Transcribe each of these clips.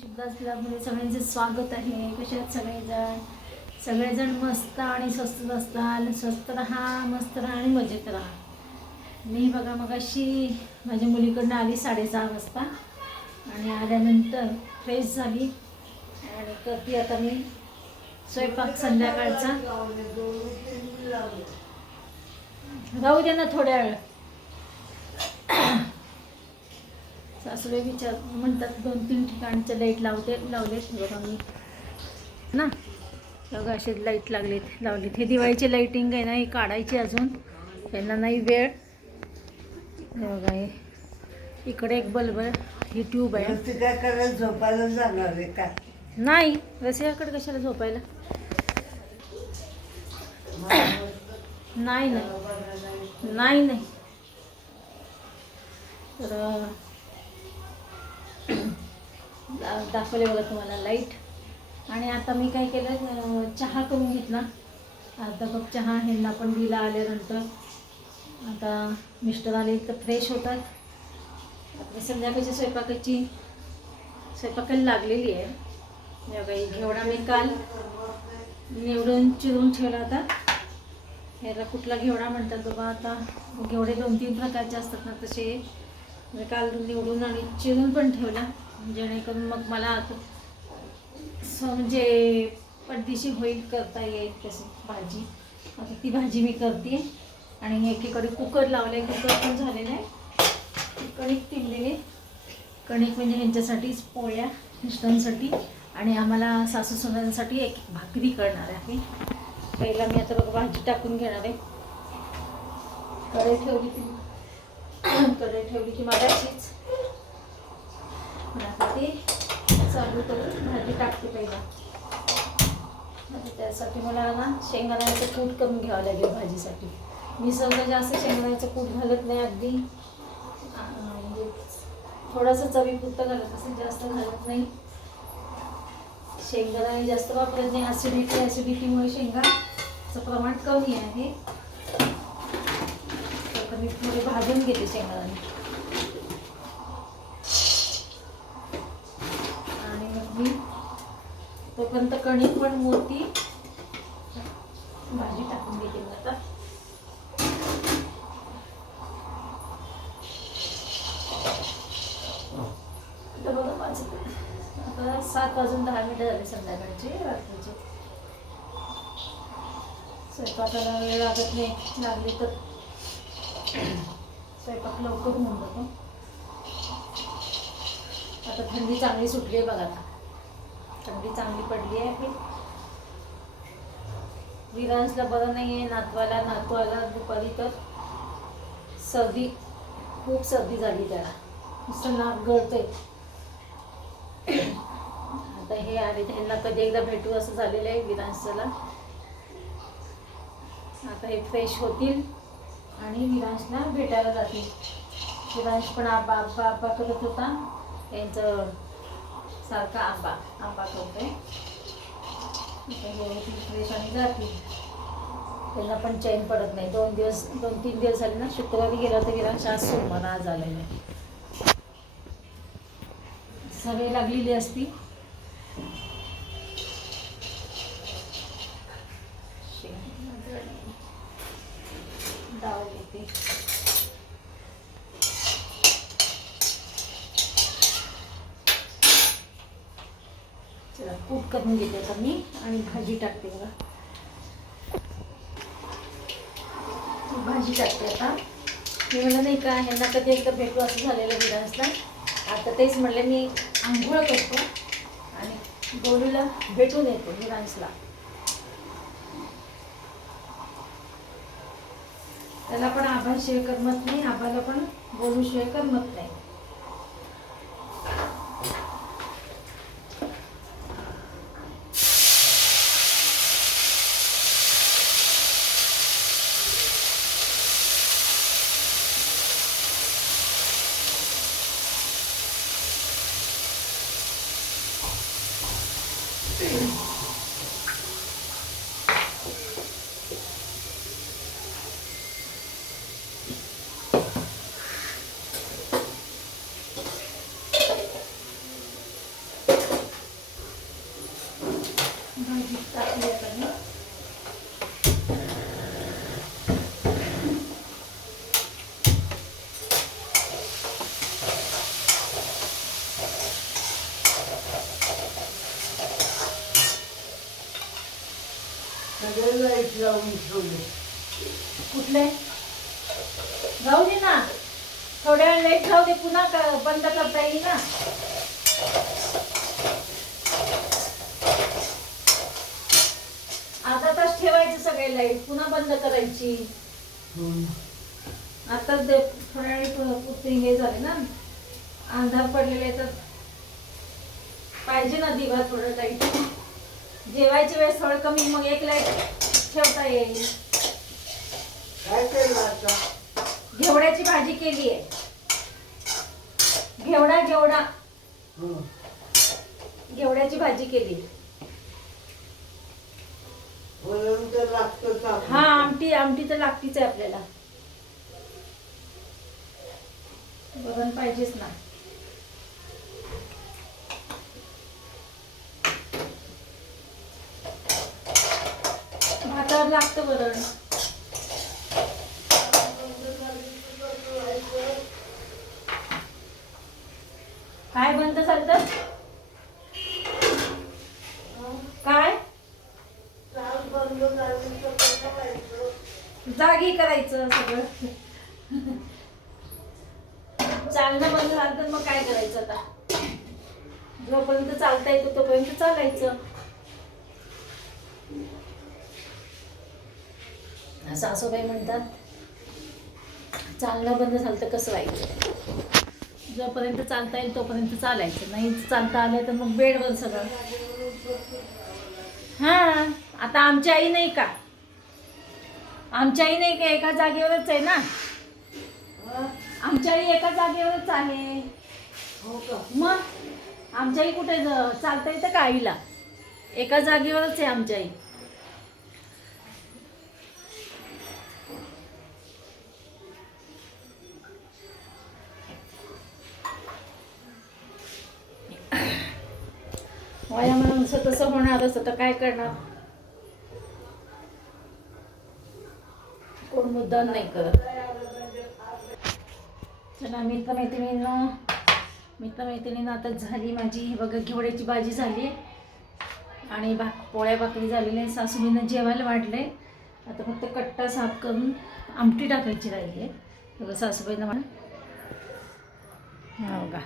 शुद्धास ब्लॉगमध्ये सगळ्यांचे स्वागत आहे. कसे आहेत सगळेजण? सगळेजण मस्त आणि स्वस्त असतात स्वस्त राहा मस्त राहा आणि मजेत राहा. मी बघा मग अशी माझ्या मुलीकडनं आली साडेसहा वाजता आणि आल्यानंतर फ्रेश झाली. आणि करते आता मी स्वयंपाक संध्याकाळचा. राहू दे ना थोड्या वेळ. सासूबाई विचार म्हणतात दोन तीन ठिकाणचे लाइट लावते लावलेत बघा मी. ना? बघा असे लाइट लागलेत लावलेत. हे दिवाळीची लाईटिंग आहे ना ही काढायची अजून. त्यांना नाही वेळ. बघा हे. इकडे एक बल्ब आहे. ही ट्यूब आहे. झोपायला जाणार आहे का? नाही. रसिकाकडे कशाला झोपायला? नाही नाही. नाही नाही. तर दाखवले बघा तुम्हाला लाइट आणि आता मी काय केलं चहा करून घेतला. अर्धा कप चहा ह्यांना पण दिला आल्यानंतर. आता मिस्टर आले तर फ्रेश होतात. आपली संध्याकाळच्या स्वयंपाकाची स्वयंपाकाला लागलेली आहे. हे बघा, घेवडा मी काल निवडून चिरून ठेवला होता. ह्याला कुठला घेवडा म्हणतात बाबा आता. घेवडे दोन तीन प्रकारचे असतात ना तसे. काल निवडून आणि चिरून पण ठेवला. जेणेकरून मग मला आता म्हणजे पडदिशी होईल करता येईल तसं भाजी. आता ती भाजी मी करते. आणि एकीकडे कुकर लावले कुकर पण झालेलं आहे कणिक तिळलेली कणिक म्हणजे ह्यांच्यासाठीच पोळ्या मिस्टरांसाठी आणि आम्हाला सासू सुनांसाठी एक एक भाकरी करणार आहे. पहिला मी आता बघा भाजी टाकून घेणार आहे. कढई ठेवली ती. कढई ठेवली की मागाशीच ते चालू करून भाजी टाकते पहिला. त्यासाठी मला ना शेंगदाण्याचं कूट करून घ्यावं लागेल भाजीसाठी. मी सहसा जास्त शेंगदाण्याचं कूट घालत नाही अगदी. म्हणजे थोडंसं चवीपुरतं घालत असेल जास्त घालत नाही. शेंगदाणे जास्त वापरत नाही. ॲसिडिटी ॲसिडिटीमुळे शेंगाचं प्रमाण कमी आहे. तर मी थोडे भाजून घेते शेंगदाणे. आणि तोपर्यंत कणिक पण मोठी भाजी टाकून देते आता. बघा आता सात वाजून दहा मिनिटं झाले संध्याकाळची रात्रीचे. स्वयंपाकाला वेळ लागत नाही लागली तर स्वयंपाक लवकर होऊन जातो. आता थंडी चांगली सुटली आहे बघा. अगदी चांगली पडली आहे. विरांशला बरं नाही आहे नातवाला नातवाला दुपारी तर सर्दी खूप सर्दी झाली त्याला. नुसतं नाक गळते आता हे आले त्यांना कधी एकदा भेटू असं झालेलं आहे विरांशला. आता हे फ्रेश होतील आणि विरांशला भेटायला जातील. विरांश पण आबा आबा आबा करत होता. त्यांचं सारखा आंबा आंबा करतोय. आणि त्यांना पण चैन पडत नाही. दोन दिवस दोन तीन दिवस झाले ना शुक्रवारी गेला तर गेला आज सोमवार आज आलेलं आहे. सवय लागलेली असती डाळ येते चला कूट करून घेते आता मी आणि भाजी टाकते बघा. भाजी टाकते आता. मी म्हणलं नाही का ह्यांना कधी एकदा भेटू असं झालेलं विधानसला आता तेच म्हणलं मी आंघोळ करतो आणि गोलूला भेटून येतो विधानसला त्याला पण आभाशिवाय करमत नाही आबाला पण बोलू शेअर करमत नाही. Bagi tak kelihatannya. कुठले? जाऊ दे ना. थोड्या वेळ लेट जाऊ दे. पुन्हा बंद करता येईल ना. अर्धा तास ठेवायचे सगळे लाइट पुन्हा बंद करायची. आताच आता थोड्या वेळ पु- हे झाले ना. अंधार पडलेले तर पाहिजे ना दिवा थोडं लाइट जेवायची वेळेस थोडं कमी. मग एक लाइट ठेवता येईल. काय केलं आता? घेवड्याची भाजी केली आहे. घेवडा घेवडा. हं. घेवड्याची भाजी केली. वरण तर लागतंच आपल्याला. हा आमटी आमटी तर लागतीच आहे आपल्याला. वरण पाहिजेच ना. भातावर लागतं वरण काय बनत चालतं काय? जागी करायचं सगळं. चालणं बंद झालं तर मग काय करायचं आता? जोपर्यंत चालता येतो तोपर्यंत चालायचं. सासूबाई म्हणतात चालणं बंद झालं तर कसं व्हायचं? जोपर्यंत चालता येईल तोपर्यंत चालायचं. नाही चालता आलं तर मग बेडवर सगळं. हां आता आमची आई नाही का? आमची आई नाही का एका जागेवरच आहे ना? आमची आमच्या आई एका जागेवरच आहे. हो का मग आमच्या आई कुठे चालता येतं का आईला? एका जागेवरच आहे आमच्या आई. वयामानानुसार तसं होणार असं तर काय करणार? कोण मुद्दाम नाही करत. चला मित्र मैत्रिणीनं मित्र मैत्रिणीनं आता झाली माझी ही बघा घेवड्याची भाजी झाली. आणि भाक पोळ्या भाकरी झालेल्या आहे सासूबीनं जेवायला वाढलंय. आता फक्त कट्टा साफ करून आमटी टाकायची राहिली आहे. बघा सासूबाईंना म्हणा हो का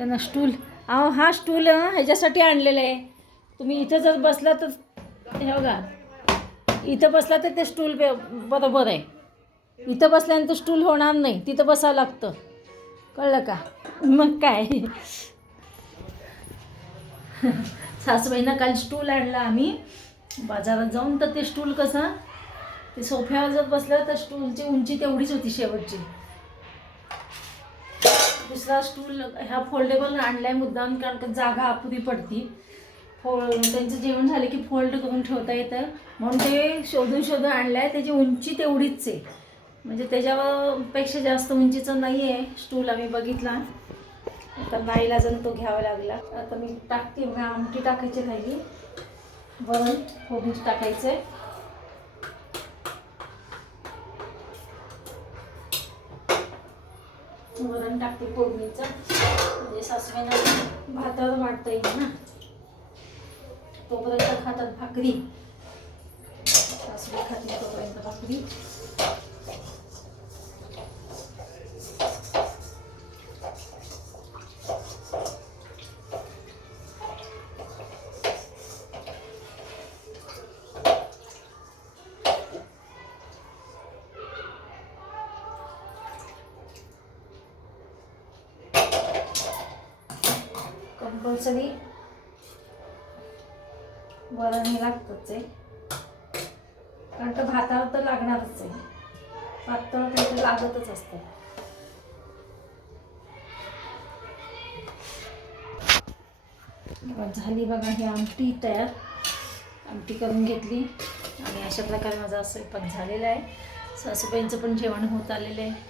त्यांना स्टूल अहो हा स्टूल ह्याच्यासाठी आणलेला आहे. तुम्ही इथं जर बसला तर हे बघा. इथं बसला तर ते स्टूल बे- बरोबर आहे. इथं बसल्यानंतर स्टूल होणार नाही. तिथं बसावं लागतं. कळलं का? मग काय? सासूबाईंना काल स्टूल आणला आम्ही. बाजारात जाऊन तर ते स्टूल कसं? ते सोफ्यावर जर बसलं तर स्टूलची उंची तेवढीच होती शेवटची. दुसरा स्टूल ह्या फोल्डेबल आणलाय मुद्दाम कारण का जागा अपुरी पडती. फोल्ड त्यांचं जेवण झालं की फोल्ड करून ठेवता येतं. म्हणून ते शोधून शोधून आणलं आहे त्याची उंची तेवढीच आहे. म्हणजे त्याच्यापेक्षा जास्त उंचीचं नाही आहे स्टूल आम्ही बघितला. आता नाईलाजन तो घ्यावा लागला. आता मी टाकते. मग आमटी टाकायची नाही वरण फोडून टाकायचं आहे वरण टाकते फोडणीचं. म्हणजे सासूबाईंना भातावर वाटता येईल ना. तोपर्यंत खातात भाकरी. सासवे खातील तोपर्यंत भाकरी. कंपल्सरी वरण हे लागतंच आहे. कारण तर भातावर तर लागणारच आहे. पातळ काहीतरी लागतच असतं. झाली बघा ही आमटी तयार. आमटी करून घेतली. आणि अशा प्रकारे माझा स्वयंपाक झालेला आहे. सासूबाईंचं पण जेवण होत आलेलं आहे.